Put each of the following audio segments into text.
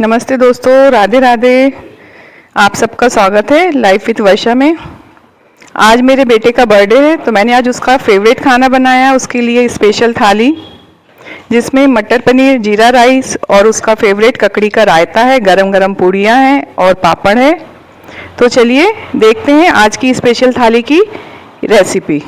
नमस्ते दोस्तों, राधे राधे। आप सबका स्वागत है लाइफ विथ वर्षा में। आज मेरे बेटे का बर्थडे है तो मैंने आज उसका फेवरेट खाना बनाया, उसके लिए स्पेशल थाली जिसमें मटर पनीर, जीरा राइस और उसका फेवरेट ककड़ी का रायता है, गरम गरम पूड़ियाँ हैं और पापड़ है। तो चलिए देखते हैं आज की स्पेशल थाली की रेसिपी।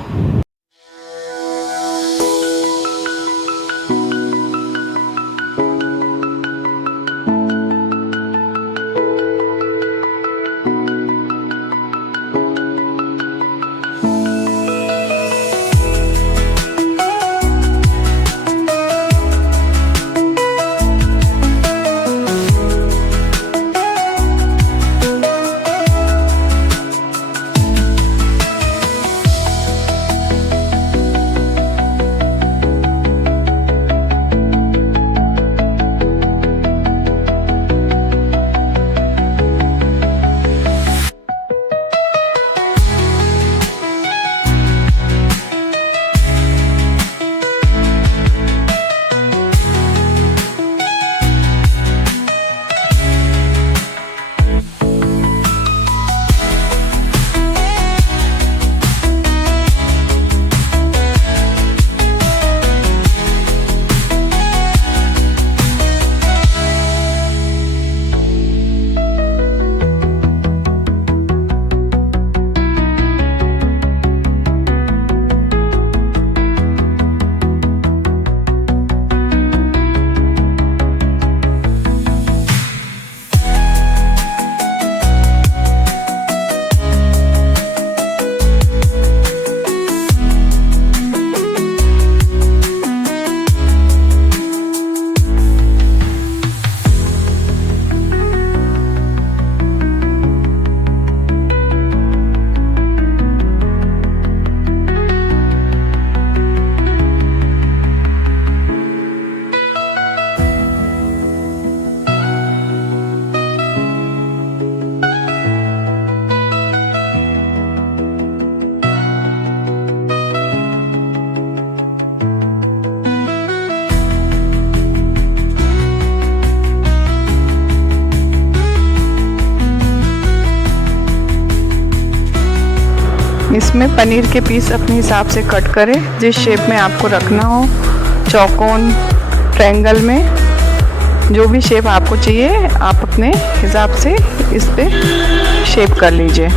इसमें पनीर के पीस अपने हिसाब से कट करें, जिस शेप में आपको रखना हो, चौकोन, ट्रायंगल में, जो भी शेप आपको चाहिए आप अपने हिसाब से इस पे शेप कर लीजिए।